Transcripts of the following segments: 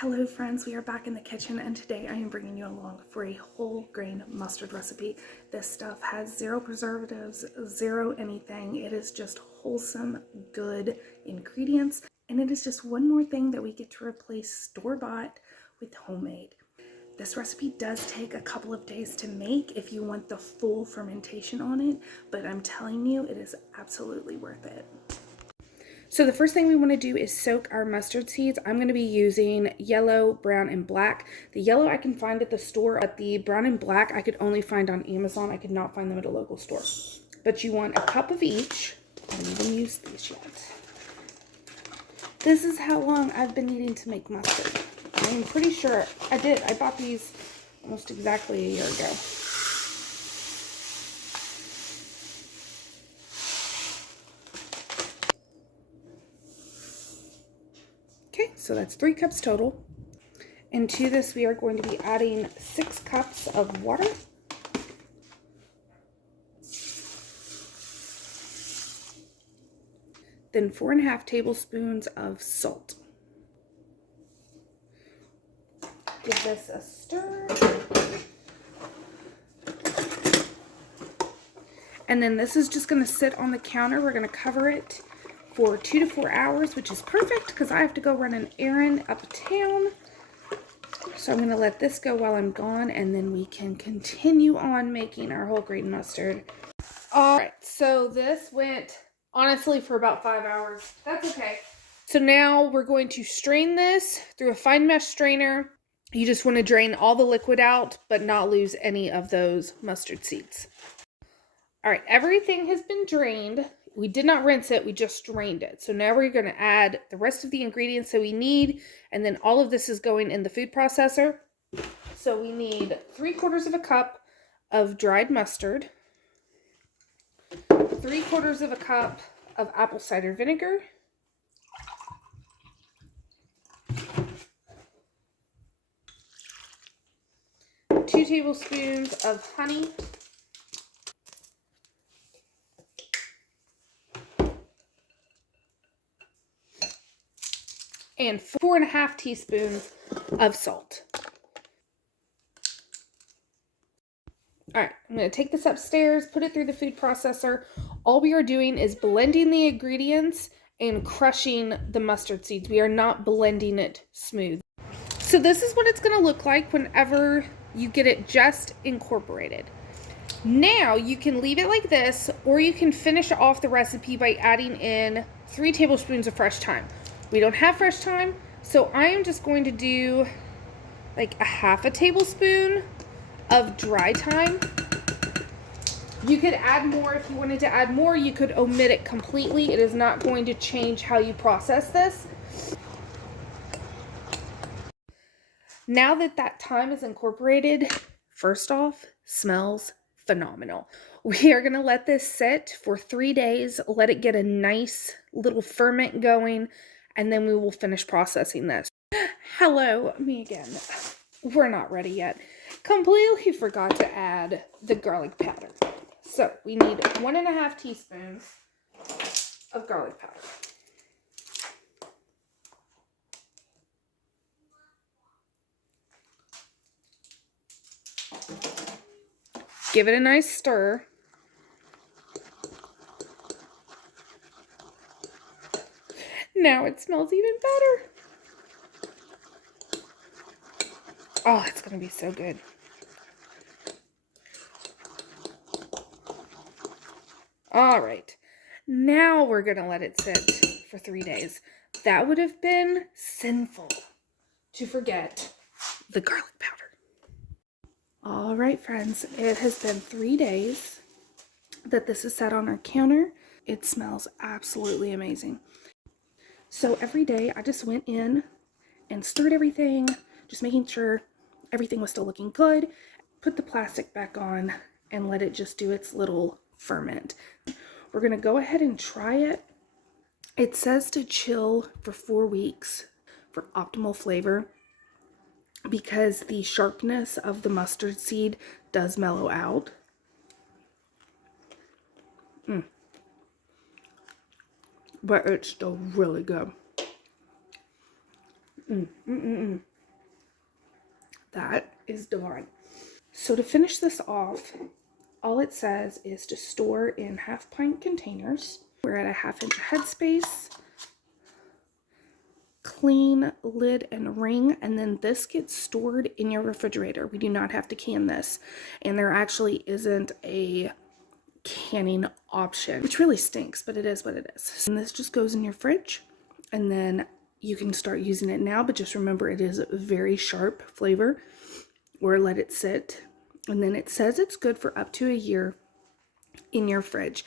Hello friends, we are back in the kitchen and today I am bringing you along for a whole grain mustard recipe. This stuff has zero preservatives, zero anything. It is just wholesome, good ingredients, and it is just one more thing that we get to replace store-bought with homemade. This recipe does take a couple of days to make if you want the full fermentation on it, but I'm telling you, it is absolutely worth it. So the first thing we want to do is soak our mustard seeds. I'm going to be using yellow, brown, and black. The yellow I can find at the store, but the brown and black I could only find on Amazon. I could not find them at a local store. But you want a cup of each. I haven't even used these yet. This is how long I've been needing to make mustard. I'm pretty sure I did. I bought these almost exactly a year ago. Okay, so that's 3 cups total. And to this, we are going to be adding 6 cups of water. Then 4.5 tablespoons of salt. Give this a stir. And then this is just going to sit on the counter. We're going to cover it for 2 to 4 hours, which is perfect because I have to go run an errand uptown. So I'm going to let this go while I'm gone, and then we can continue on making our whole grain mustard. All right, so this went honestly for about 5 hours. That's okay. So now we're going to strain this through a fine mesh strainer. You just want to drain all the liquid out, but not lose any of those mustard seeds. All right, everything has been drained. We did not rinse it, we just drained it. So now we're going to add the rest of the ingredients that we need, and then all of this is going in the food processor. So we need 3/4 of a cup of dried mustard, 3/4 of a cup of apple cider vinegar, 2 tablespoons of honey, and 4.5 teaspoons of salt. All right, I'm going to take this upstairs, put it through the food processor. All we are doing is blending the ingredients and crushing the mustard seeds. We are not blending it smooth. So this is what it's going to look like whenever you get it just incorporated. Now you can leave it like this, or you can finish off the recipe by adding in 3 tablespoons of fresh thyme. We don't have fresh thyme, so I am just going to do like a 1/2 tablespoon of dry thyme. You could add more if you wanted to add more. You could omit it completely. It is not going to change how you process this. Now that thyme is incorporated, first off, smells phenomenal. We are going to let this sit for 3 days, let it get a nice little ferment going, and then we will finish processing this. Hello, me again. We're not ready yet. Completely forgot to add the garlic powder. So we need 1.5 teaspoons of garlic powder. Give it a nice stir. Now it smells even better. Oh, it's going to be so good. All right. Now we're going to let it sit for 3 days. That would have been sinful to forget the garlic powder. All right, friends. It has been 3 days that this is set on our counter. It smells absolutely amazing. So every day I just went in and stirred everything, just making sure everything was still looking good. Put the plastic back on and let it just do its little ferment. We're going to go ahead and try it. It says to chill for 4 weeks for optimal flavor because the sharpness of the mustard seed does mellow out. But it's still really good. That is divine. So to finish this off, all it says is to store in 1/2 pint containers. We're at a 1/2 inch headspace. Clean lid and ring, and then this gets stored in your refrigerator. We do not have to can this, and there actually isn't a canning option, which really stinks, but it is what it is. And this just goes in your fridge, and then you can start using it now, but just remember it is a very sharp flavor, or let it sit. And then it says it's good for up to a year in your fridge.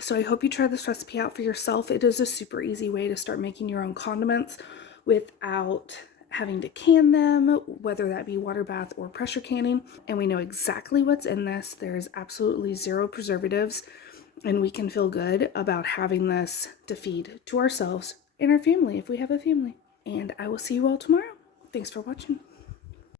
So I hope you try this recipe out for yourself. It is a super easy way to start making your own condiments without having to can them, whether that be water bath or pressure canning. And we know exactly what's in this. There's absolutely 0 preservatives, and we can feel good about having this to feed to ourselves and our family if we have a family. And I will see you all tomorrow. Thanks for watching.